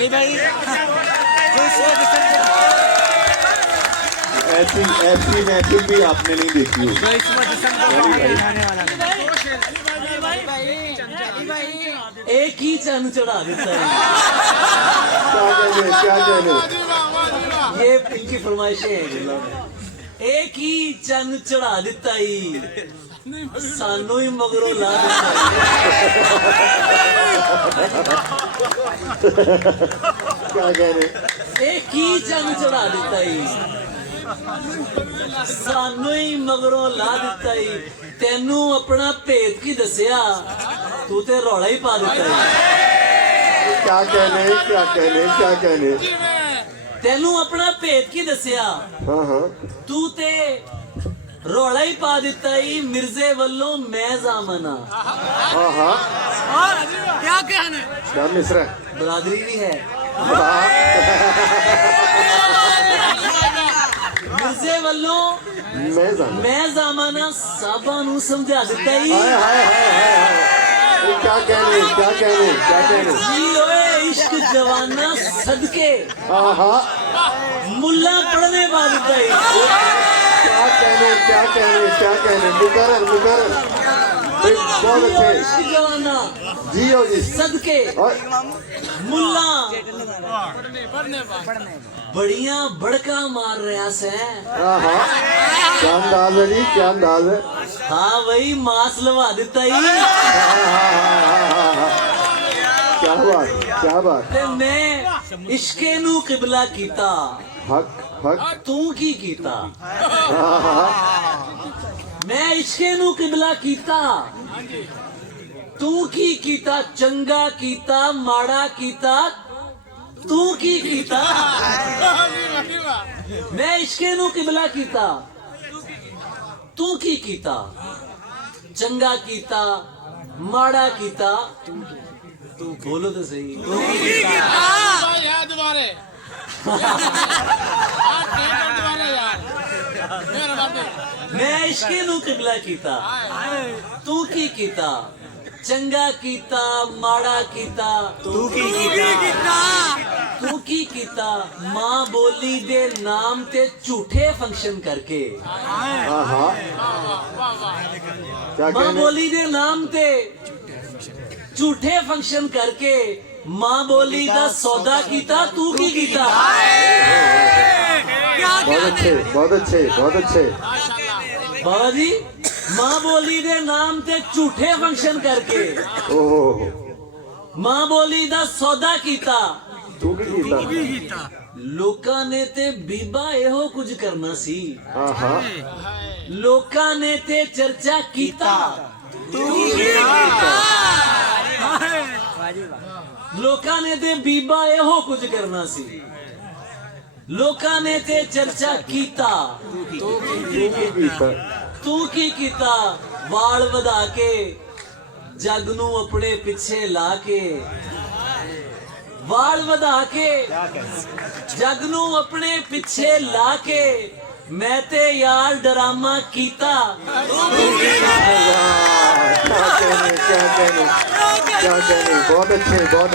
अली भाई ऐसी ऐसी महफिल भी आपने नहीं देखी होगी। जो इसमें दिसंबर में आने वाला है। एक ही चंद चढ़ा देता है। क्या कह रहे ये इनकी फरमाइशें हैं। एक ही चंद चढ़ा दिता ही सानू ही मगरों ला क्या कह रहे एक ही चंद चढ़ा दिता ही सानू ही मगरों ला दिता ही तेनू अपना भेद की दसिया तू ते रौला ही पा दिता ही क्या कह रहे तेनू अपना भेद की दसिया हाँ हाँ तू ते रौला ही पा दिता ही मिर्जे वल्लों मैं जामना हाँ हाँ क्या कहना क्या मिश्रा बरादरी भी है मिर्जे वल्लों मैं जाना मैं जामाना साबा नू समझा दिता ही हाय हाय हाय हाय ये क्या कह रहे जी ओए इश्क जवाना सदके हाँ हाँ मुल्ला पढ़ने पा दिता ही क्या कह रहे मुकर्रर बहुत जी ओ अच्छे इश्क जवाना जियो जी सदके और मुल्ला बड़िया बड़का मार रहा से हाँ हाँ क्या अंदाज है जी क्या अंदाज है हाँ वही मांस लवा दिता ही क्या बात ते मैं इश्के नू किबला कीता हक तू की कीता हाँ हाँ मैं इश्के नू किबला कीता तू की कीता चंगा कीता माड़ा कीता तू की कीता मैं इश्के नू किबला कीता तू की कीता चंगा कीता माड़ा कीता तू बोलो तो सही तू की कीता मैं इश्के नू किबला कीता तू की कीता चंगा कीता माड़ा कीता तू की कीता मां बोली दे नाम ते झूठे फंक्शन करके हाँ हाँ क्या मां कहने बोली दे नाम ते झूठे फंक्शन करके मां बोली दा सौदा कीता तू की कीता बहुत अच्छे बाबा जी मां बोली दे नाम ते झूठे फंक्शन करके ओहो मां बोली दा सौदा कीता तू की कीता ਲੋਕਾਂ ਨੇ ਤੇ ਬੀਬਾ ਇਹੋ ਕੁਝ ਕਰਨਾ ਸੀ हाँ हाँ ਲੋਕਾਂ ਨੇ ਤੇ ਚਰਚਾ ਕੀਤਾ ਲੋਕਾਂ ਨੇ ਤੇ ਬੀਬਾ ਇਹੋ ਕੁਝ ਕਰਨਾ ਸੀ ਲੋਕਾਂ ਨੇ ਤੇ ਚਰਚਾ ਕੀਤਾ ਤੂੰ ਕੀ ਕੀਤਾ ਵਾਲ ਵਧਾ ਕੇ ਜੱਗ ਨੂੰ ਆਪਣੇ ਪਿੱਛੇ ਲਾ ਕੇ ਵਾਲ ਵਧਾ ਕੇ ਜੱਗ ਨੂੰ ਆਪਣੇ ਪਿੱਛੇ ਲਾ ਕੇ ਮੈਂ ਤੇ ਯਾਰ ਡਰਾਮਾ ਕੀਤਾ क्या कहने बहुत अच्छे बहुत